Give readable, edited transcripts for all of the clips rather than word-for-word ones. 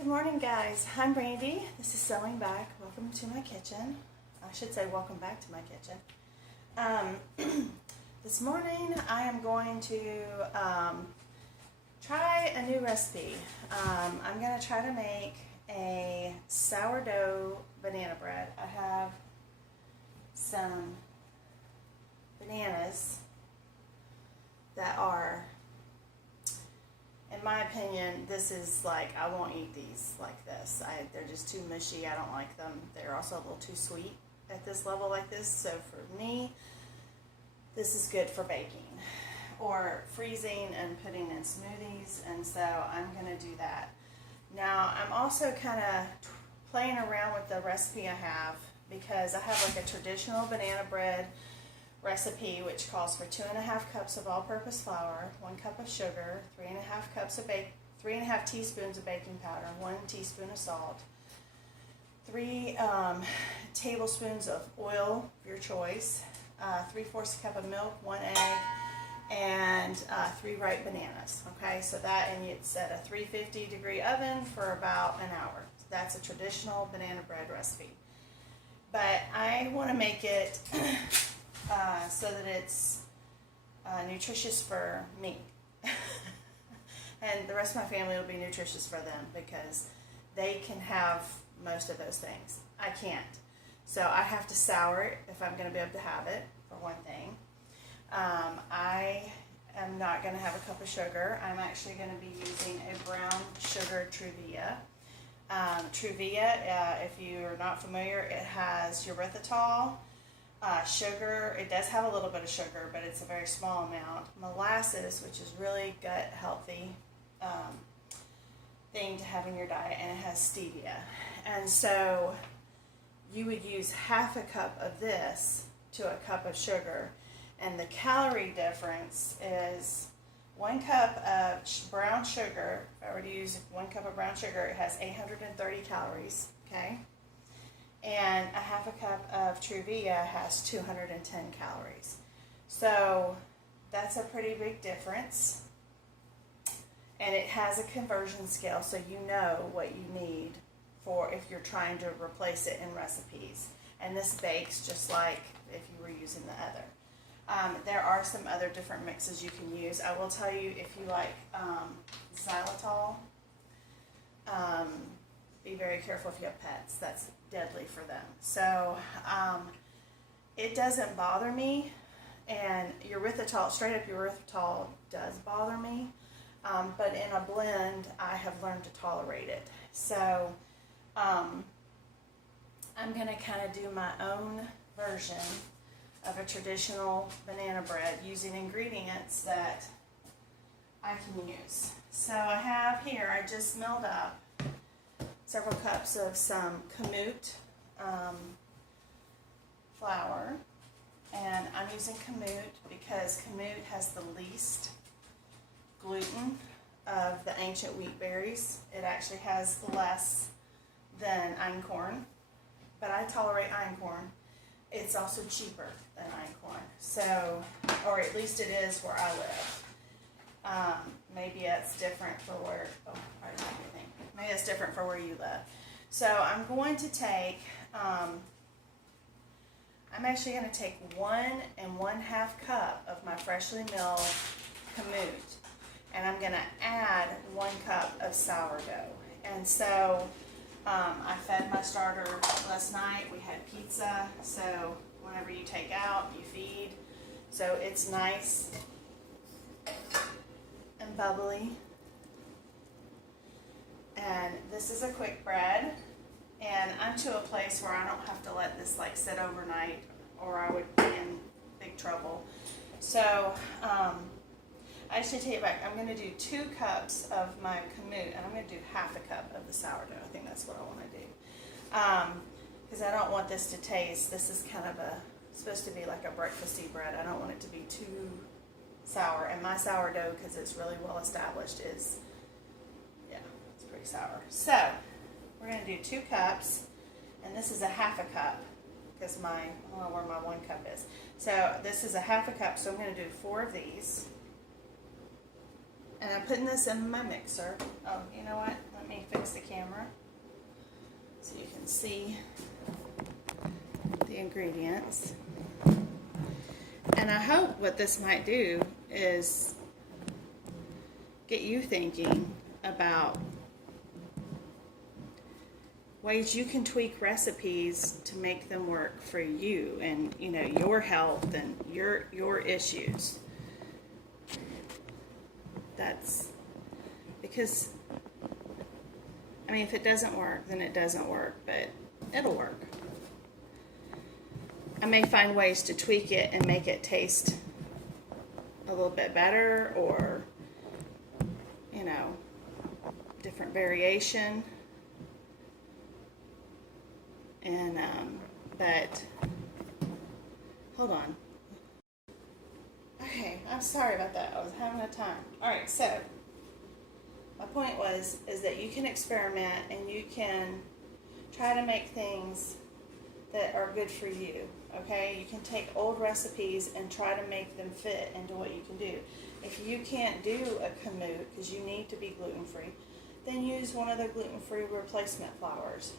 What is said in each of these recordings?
Good morning, guys. I'm Brandy. This is Sewing Back. Welcome to my kitchen. I should say welcome back to my kitchen. This morning I am going to try a new recipe. I'm going to try to make a sourdough banana bread. I have some bananas that are, in my opinion, this is like, I won't eat these like this. They're just too mushy. I don't like them. They're also a little too sweet at this level like this. So for me, this is good for baking or freezing and putting in smoothies. And so I'm going to do that. Now, I'm also kind of playing around with the recipe I have because I have like a traditional banana bread recipe which calls for 2.5 cups of all-purpose flour, 1 cup of sugar, 3.5 teaspoons of baking powder, 1 teaspoon of salt, 3 tablespoons of oil of your choice, 3/4 cup of milk, 1 egg, and 3 ripe bananas. Okay, so that, and it's at a 350-degree oven for about an hour. So that's a traditional banana bread recipe. But I want to make it so that it's nutritious for me. And the rest of my family will be nutritious for them because they can have most of those things. I can't. So I have to sour it if I'm going to be able to have it, for one thing. I am not going to have a cup of sugar. I'm actually going to be using a brown sugar Truvia. Truvia, if you're not familiar, it has erythritol, sugar. It does have a little bit of sugar, but it's a very small amount. Molasses, which is really gut healthy thing to have in your diet, and it has stevia. And so you would use 1/2 cup of this to a cup of sugar, and the calorie difference is 1 cup of brown sugar. If I were to use 1 cup of brown sugar, it has 830 calories, okay? And 1/2 cup of Truvia has 210 calories. So that's a pretty big difference. And it has a conversion scale, so you know what you need for if you're trying to replace it in recipes. And this bakes just like if you were using the other. There are some other different mixes you can use. I will tell you, if you like xylitol, be very careful if you have pets. That's deadly for them. So it doesn't bother me, and erythritol, straight up erythritol does bother me, but in a blend I have learned to tolerate it. So I'm going to kind of do my own version of a traditional banana bread using ingredients that I can use. So I have here, I just milled up several cups of some kamut flour, and I'm using kamut because kamut has the least gluten of the ancient wheat berries. It actually has less than einkorn, but I tolerate einkorn. It's also cheaper than einkorn, so, or at least it is where I live. Maybe it's different for where, maybe it's different for where you live. So I'm going to take, I'm actually going to take 1 1/2 cup of my freshly milled kamut, and I'm going to add 1 cup of sourdough. And so I fed my starter last night. We had pizza, so whenever you take out, you feed. So it's nice and bubbly. And this is a quick bread, and I'm to a place where I don't have to let this like sit overnight, or I would be in big trouble. So I should take it back. I'm going to do 2 cups of my kamut, and I'm going to do 1/2 cup of the sourdough. I think that's what I want to do, because I don't want this to taste. This is kind of supposed to be like a breakfasty bread. I don't want it to be too sour, and my sourdough, because it's really well established, is, yeah, it's pretty sour. So we're going to do 2 cups, and this is a 1/2 cup because I don't know where my 1 cup is. So this is a 1/2 cup, so I'm going to do 4 of these. And I'm putting this in my mixer. Oh, you know what? let me fix the camera so you can see the ingredients. And I hope what this might do is get you thinking about ways you can tweak recipes to make them work for you and, you know, your health and your issues. That's because, I mean, if it doesn't work, then it doesn't work, but it'll work. I may find ways to tweak it and make it taste a little bit better, or, you know, different variation. And, but, hold on. Okay, I'm sorry about that. I was having a time. Alright, so, my point is that you can experiment and you can try to make things that are good for you, okay? You can take old recipes and try to make them fit into what you can do. If you can't do a kamut because you need to be gluten-free, then use one of the gluten-free replacement flours.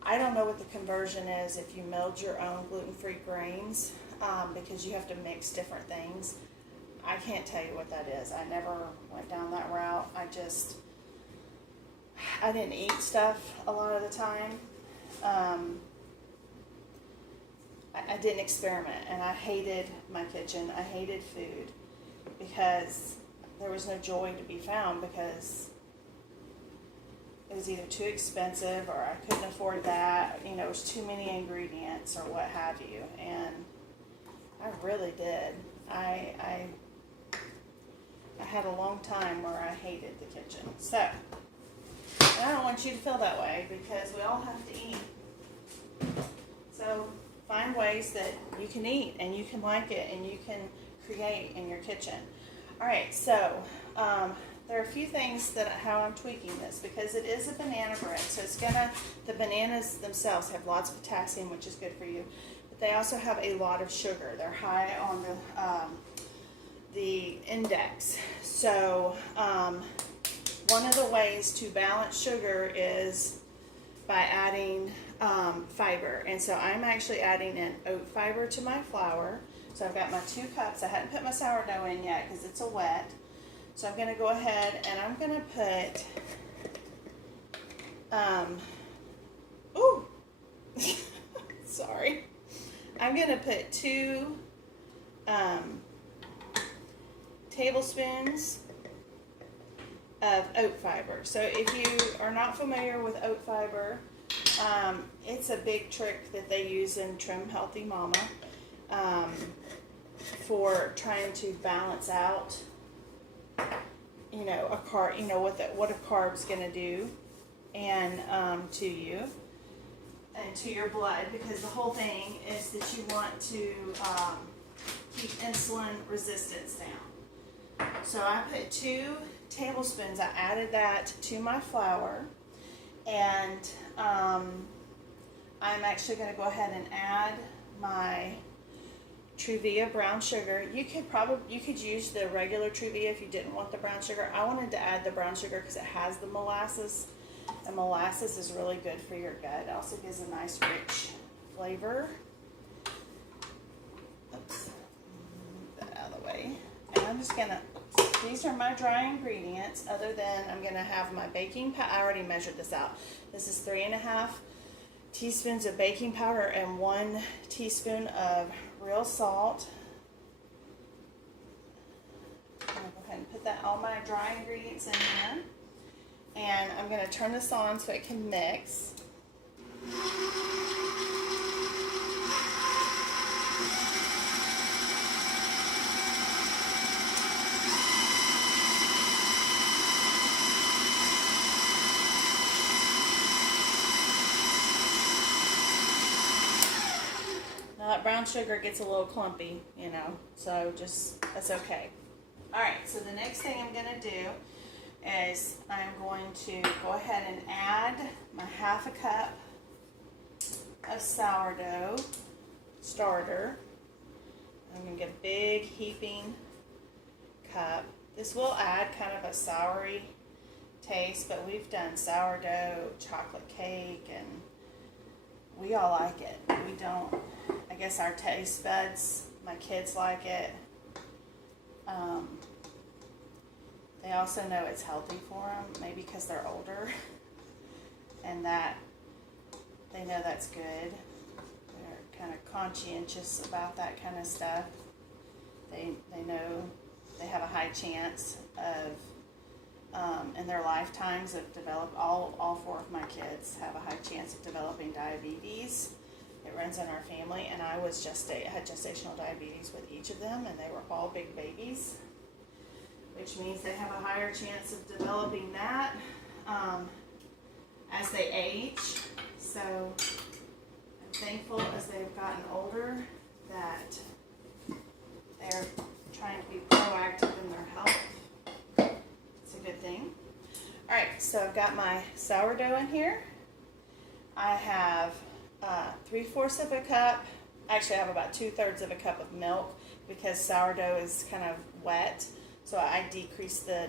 I don't know what the conversion is if you milled your own gluten-free grains, because you have to mix different things. I can't tell you what that is. I never went down that route. I didn't eat stuff a lot of the time. I didn't experiment, and I hated my kitchen. I hated food because there was no joy to be found, because it was either too expensive or I couldn't afford that. You know, it was too many ingredients or what have you. And I really did. I had a long time where I hated the kitchen. So, and I don't want you to feel that way, because we all have to eat. So find ways that you can eat and you can like it and you can create in your kitchen. All right, so there are a few things that how I'm tweaking this, because it is a banana bread, so the bananas themselves have lots of potassium, which is good for you, but they also have a lot of sugar. They're high on the index. So one of the ways to balance sugar is by adding fiber, and so I'm actually adding in oat fiber to my flour. So I've got my 2 cups. I hadn't put my sourdough in yet because it's a wet. So I'm going to go ahead and I'm going to put, sorry. I'm going to put 2 tablespoons of oat fiber. So if you are not familiar with oat fiber, it's a big trick that they use in Trim Healthy Mama for trying to balance out, you know, what a carb's going to do, and to you and to your blood, because the whole thing is that you want to keep insulin resistance down. So I put 2 tablespoons. I added that to my flour, and I'm actually going to go ahead and add my Truvia brown sugar. You could use the regular Truvia if you didn't want the brown sugar. I wanted to add the brown sugar because it has the molasses, and molasses is really good for your gut. It also gives a nice rich flavor. Oops, move that out of the way. And I'm just gonna, these are my dry ingredients, other than I'm gonna have my baking powder. I already measured this out. This is 3.5 teaspoons of baking powder and 1 teaspoon of real salt. I'm going to go ahead and put that, all my dry ingredients in here. And I'm going to turn this on so it can mix. That brown sugar gets a little clumpy, you know, so just, that's okay. All right, so the next thing I'm going to do is I'm going to go ahead and add my 1/2 cup of sourdough starter. I'm going to get a big heaping cup. This will add kind of a soury taste, but we've done sourdough, chocolate cake, and we all like it. We don't, I guess our taste buds, my kids like it. They also know it's healthy for them, maybe because they're older, and that they know that's good. They're kind of conscientious about that kind of stuff. They know they have a high chance of, in their lifetimes, of all 4 of my kids have a high chance of developing diabetes. It runs in our family, and I had gestational diabetes with each of them, and they were all big babies, which means they have a higher chance of developing that as they age. So I'm thankful as they've gotten older that they're trying to be proactive in their health. It's a good thing. All right, so I've got my sourdough in here. I have 3/4 of a cup. Actually, I have about 2/3 of a cup of milk because sourdough is kind of wet. So I decrease the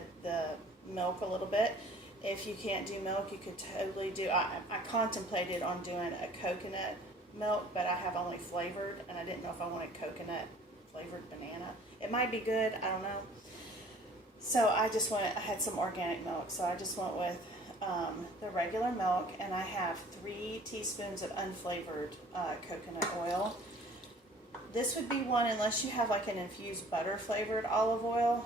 milk a little bit. If you can't do milk, you could totally do, I contemplated on doing a coconut milk, but I have only flavored, and I didn't know if I wanted coconut flavored banana. It might be good, I don't know. So I had some organic milk, so I just went with the regular milk, and I have 3 teaspoons of unflavored coconut oil. This would be one unless you have like an infused butter flavored olive oil.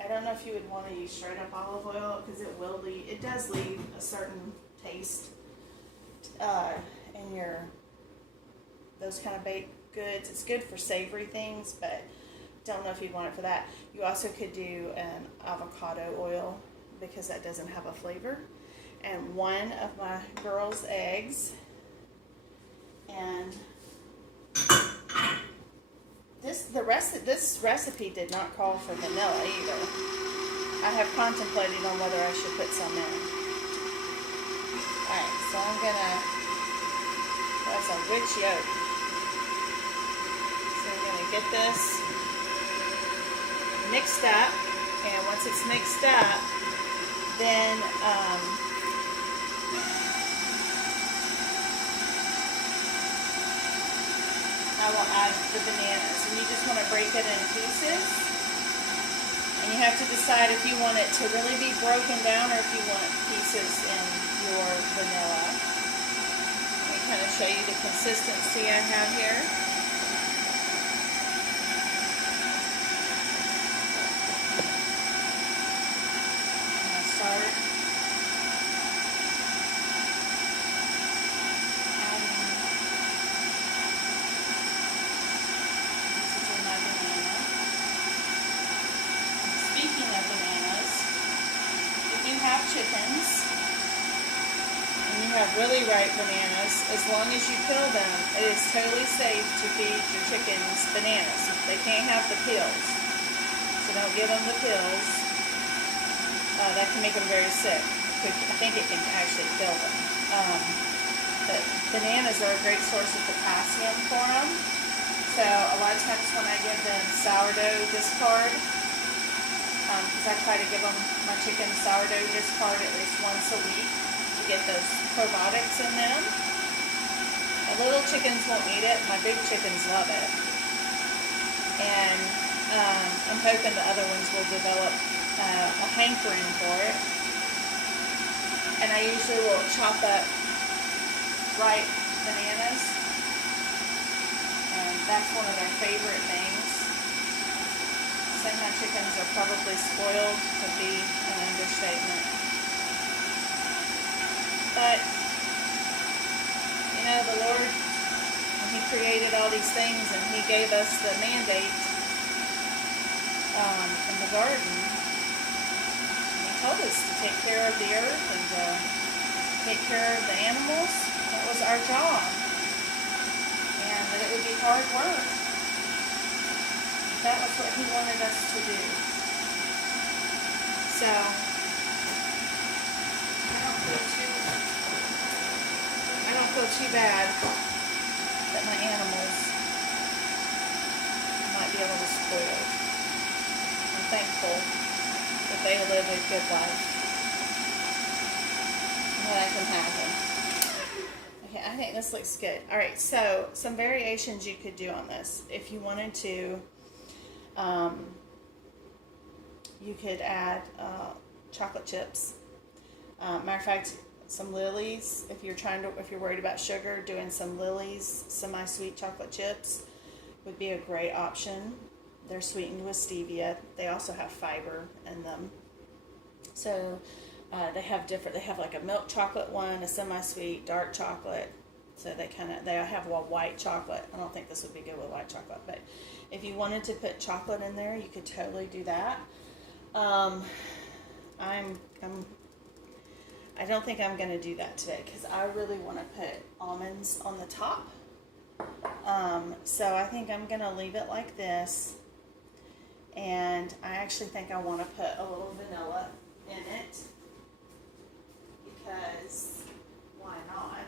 I don't know if you would want to use straight up olive oil because it does leave a certain taste in those kind of baked goods. It's good for savory things, but don't know if you'd want it for that. You also could do an avocado oil because that doesn't have a flavor. And 1 of my girls' eggs. And this recipe did not call for vanilla either. I have contemplated on whether I should put some in. Alright, so that's a rich yolk. So I'm going to get this mixed up, and once it's mixed up, then I will add the bananas, and you just want to break it in pieces, and you have to decide if you want it to really be broken down or if you want pieces in your vanilla. Let me kind of show you the consistency I have here. I'm going to start chickens, and you have really ripe bananas, as long as you peel them, it is totally safe to feed your chickens bananas. They can't have the peels, so don't give them the peels. That can make them very sick. I think it can actually kill them. But bananas are a great source of potassium for them, so a lot of times when I give them sourdough discard, because I try to give my chicken sourdough discard at least once a week to get those probiotics in them. The little chickens won't eat it. My big chickens love it. And I'm hoping the other ones will develop a hankering for it. And I usually will chop up ripe bananas. And that's one of their favorite things. Saying my chickens are probably spoiled would be an understatement. But, you know, the Lord, when He created all these things and He gave us the mandate in the garden, He told us to take care of the earth and to take care of the animals. That was our job. And that it would be hard work. That was what He wanted us to do. So, I don't feel too bad that my animals might be a little spoiled. I'm thankful that they live a good life. that can happen. Okay, I think this looks good. All right, so some variations you could do on this. If you wanted to, you could add chocolate chips. Matter of fact, some Lily's. If you're worried about sugar, doing some Lily's semi-sweet chocolate chips would be a great option. They're sweetened with stevia. They also have fiber in them. So they have like a milk chocolate one, a semi-sweet, dark chocolate. So they have white chocolate. I don't think this would be good with white chocolate, but if you wanted to put chocolate in there, you could totally do that. I don't think I'm going to do that today because I really want to put almonds on the top. So I think I'm going to leave it like this. And I actually think I want to put a little vanilla in it because why not?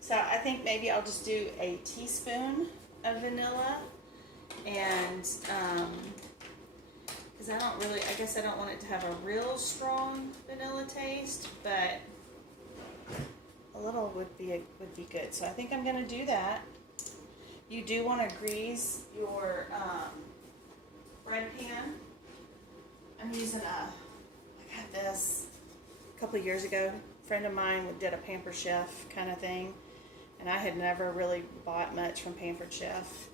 So I think maybe I'll just do a teaspoon of vanilla, and because I guess I don't want it to have a real strong vanilla taste, but a little would be good. So I think I'm going to do that. You do want to grease your bread pan. I'm using I got this a couple of years ago. A friend of mine did a Pampered Chef kind of thing, and I had never really bought much from Pampered Chef.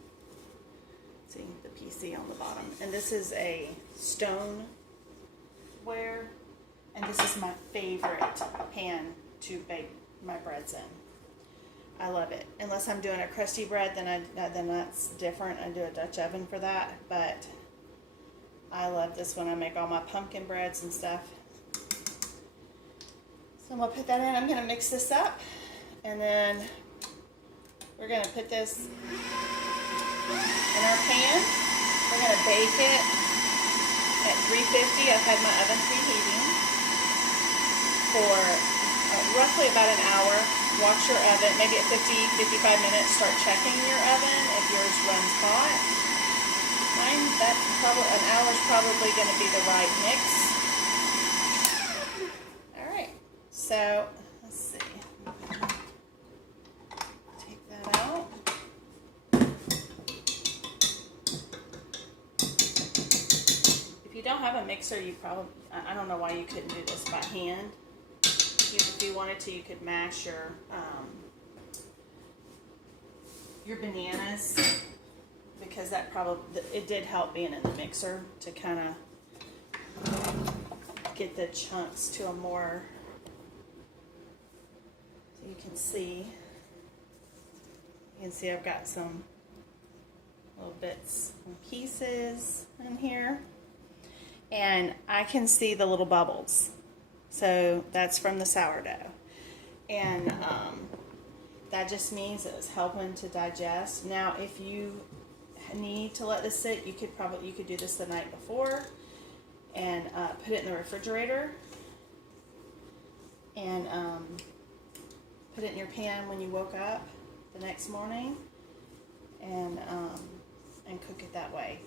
See the PC on the bottom, and this is a stoneware, and this is my favorite pan to bake my breads in. I love it. Unless I'm doing a crusty bread, then that's different. I do a Dutch oven for that, but I love this one. I make all my pumpkin breads and stuff. So I'm going to put that in. I'm going to mix this up, and then we're going to put this in our pan. We're going to bake it at 350. I've had my oven preheating for roughly about an hour. Watch your oven, maybe at 55 minutes, start checking your oven if yours runs hot. Mine, an hour is probably going to be the right mix. All right, so let's see. Take that out. If you don't have a mixer, I don't know why you couldn't do this by hand. If you wanted to, you could mash your bananas, because it did help being in the mixer to kind of get the chunks to a more, so you can see I've got some little bits and pieces in here, and I can see the little bubbles. So that's from the sourdough, and that just means it's helping to digest. Now, if you need to let this sit, you could do this the night before and put it in the refrigerator and put it in your pan when you woke up the next morning, and cook it that way.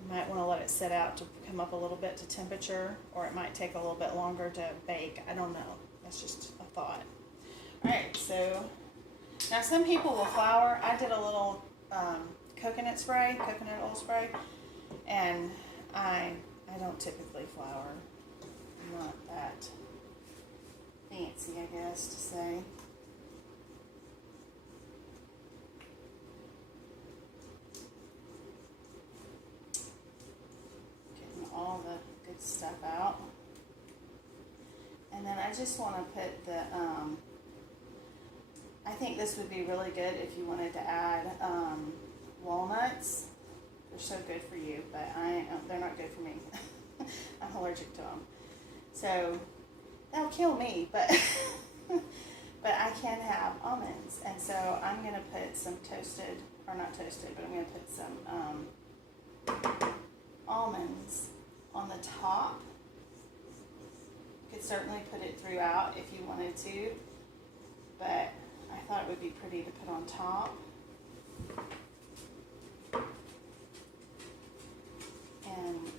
You might want to let it sit out to come up a little bit to temperature, or it might take a little bit longer to bake. I don't know. That's just a thought. Alright, so now some people will flour. I did a little coconut oil spray, and I don't typically flour. I'm not that fancy, I guess, to say. All the good stuff out, and then I just want to put the I think this would be really good if you wanted to add walnuts. They're so good for you, but they're not good for me. I'm allergic to them, so they'll kill me, but but I can have almonds, and so I'm going to put some toasted, or not toasted, but I'm going to put some almonds on the top. You could certainly put it throughout if you wanted to, but I thought it would be pretty to put on top. And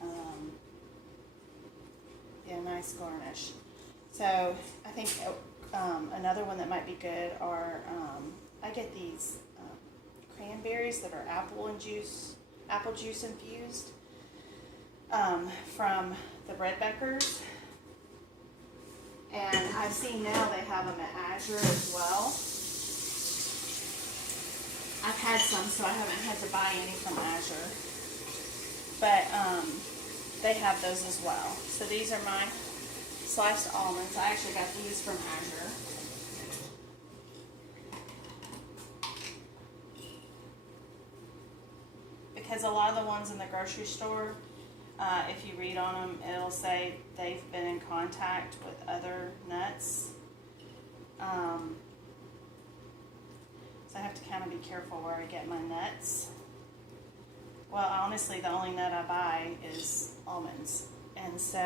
be a nice garnish. So I think another one that might be good are, I get these cranberries that are apple juice infused from the Breadbeckers. And I've seen now they have them at Azure as well. I've had some, so I haven't had to buy any from Azure. But they have those as well. So these are my sliced almonds. I actually got these from Azure. Because a lot of the ones in the grocery store, if you read on them, it'll say they've been in contact with other nuts. So I have to kind of be careful where I get my nuts. Well, honestly, the only nut I buy is almonds. And so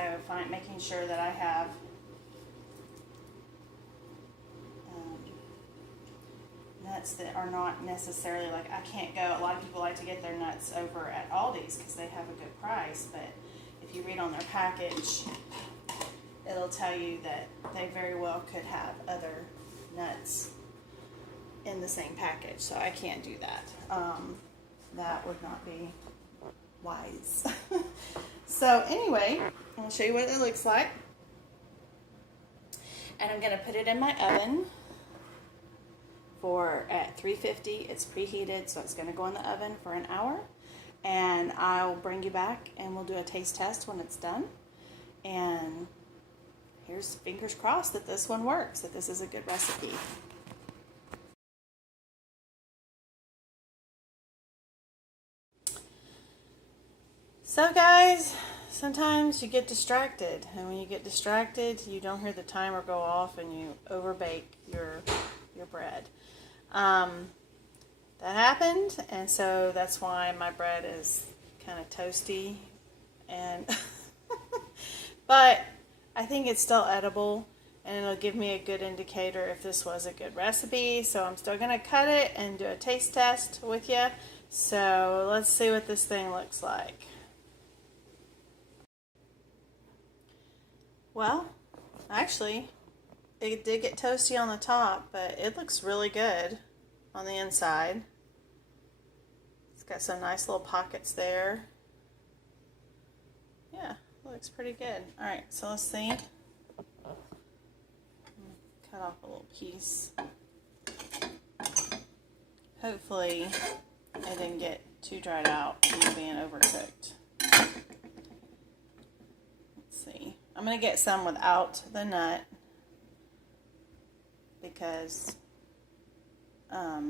making sure that I have nuts that are not necessarily, like, I can't go, a lot of people like to get their nuts over at Aldi's because they have a good price, but if you read on their package, it'll tell you that they very well could have other nuts in the same package, so I can't do that. That would not be wise. So anyway, I'll show you what it looks like. And I'm going to put it in my oven at 350. It's preheated, so it's going to go in the oven for an hour. And I'll bring you back and we'll do a taste test when it's done. And here's fingers crossed that this one works, that this is a good recipe. So guys, sometimes you get distracted, and when you get distracted, you don't hear the timer go off and you overbake your bread. That happened, and so that's why my bread is kind of toasty, and but I think it's still edible, and it'll give me a good indicator if this was a good recipe. So I'm still going to cut it and do a taste test with you. So let's see what this thing looks like. Well, actually, it did get toasty on the top, but it looks really good on the inside. It's got some nice little pockets there. Yeah, it looks pretty good. Alright, so let's see. Cut off a little piece. Hopefully, it didn't get too dried out from being overcooked. I'm going to get some without the nut because I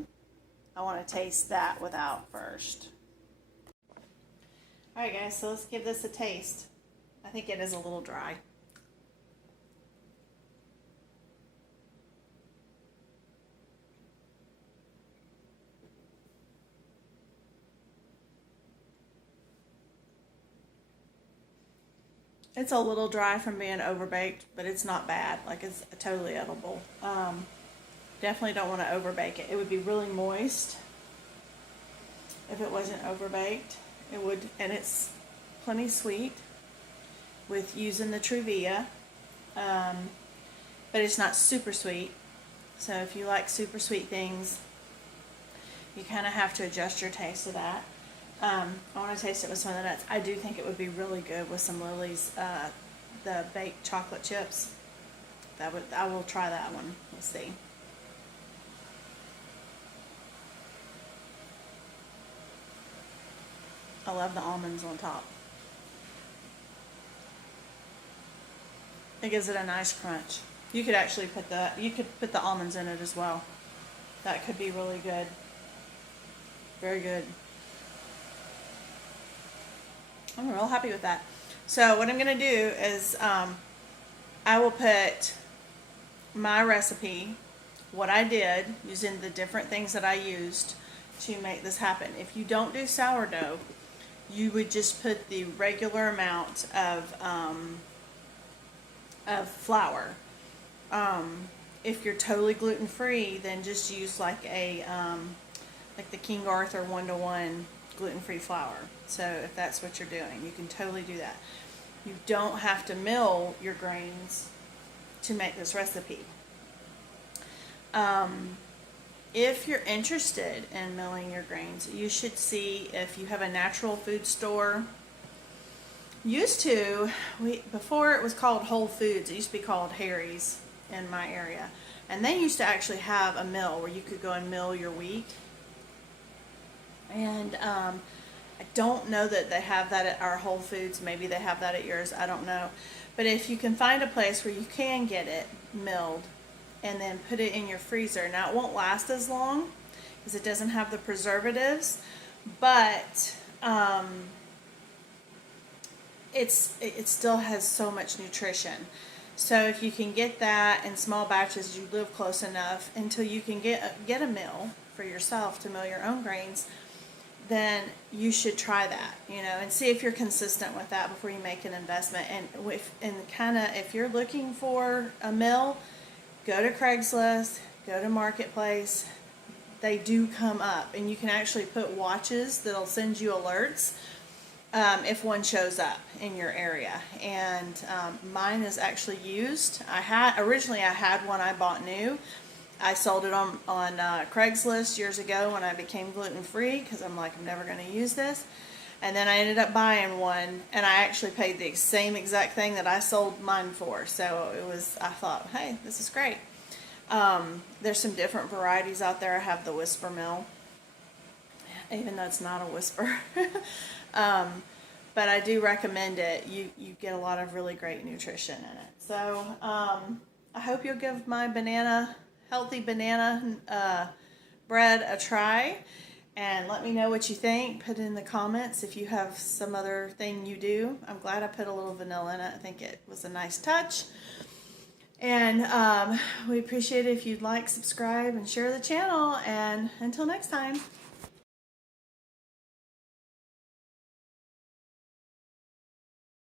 want to taste that without first. Alright guys, so let's give this a taste. I think it is a little dry. It's a little dry from being overbaked, but it's not bad. Like, it's totally edible. Definitely don't want to overbake it. It would be really moist if it wasn't overbaked. It would, and it's plenty sweet with using the Truvia, but it's not super sweet. So if you like super sweet things, you kind of have to adjust your taste to that. I want to taste it with some of the nuts. I do think it would be really good with some Lily's, the baked chocolate chips. I will try that one. Let's see. I love the almonds on top. It gives it a nice crunch. You could actually put the almonds in it as well. That could be really good. Very good. I'm real happy with that. So what I'm going to do is I will put my recipe, what I did, using the different things that I used to make this happen. If you don't do sourdough, you would just put the regular amount of flour. If you're totally gluten-free, then just use like the King Arthur 1-to-1 gluten-free flour. So if that's what you're doing, you can totally do that. You don't have to mill your grains to make this recipe. If you're interested in milling your grains, you should see if you have a natural food store. Before it was called Whole Foods, it used to be called Harry's in my area. And they used to actually have a mill where you could go and mill your wheat. And I don't know that they have that at our Whole Foods. Maybe they have that at yours. I don't know. But if you can find a place where you can get it milled and then put it in your freezer. Now, it won't last as long because it doesn't have the preservatives, but it still has so much nutrition. So if you can get that in small batches, you live close enough until you can get a mill for yourself to mill your own grains, then you should try that, and see if you're consistent with that before you make an investment. And if you're looking for a mill, go to Craigslist, go to Marketplace. They do come up, and you can actually put watches that'll send you alerts if one shows up in your area. And mine is actually used. Originally I had one I bought new. I sold it on Craigslist years ago when I became gluten-free because I'm like, I'm never going to use this. And then I ended up buying one, and I actually paid the same exact thing that I sold mine for. So I thought, hey, this is great. There's some different varieties out there. I have the Whisper Mill, even though it's not a whisper. But I do recommend it. You get a lot of really great nutrition in it. So I hope you'll give my healthy banana bread a try, and let me know what you think. Put it in the comments if you have some other thing you do. I'm glad I put a little vanilla in it. I think it was a nice touch. And we appreciate it if you'd like, subscribe, and share the channel. And until next time.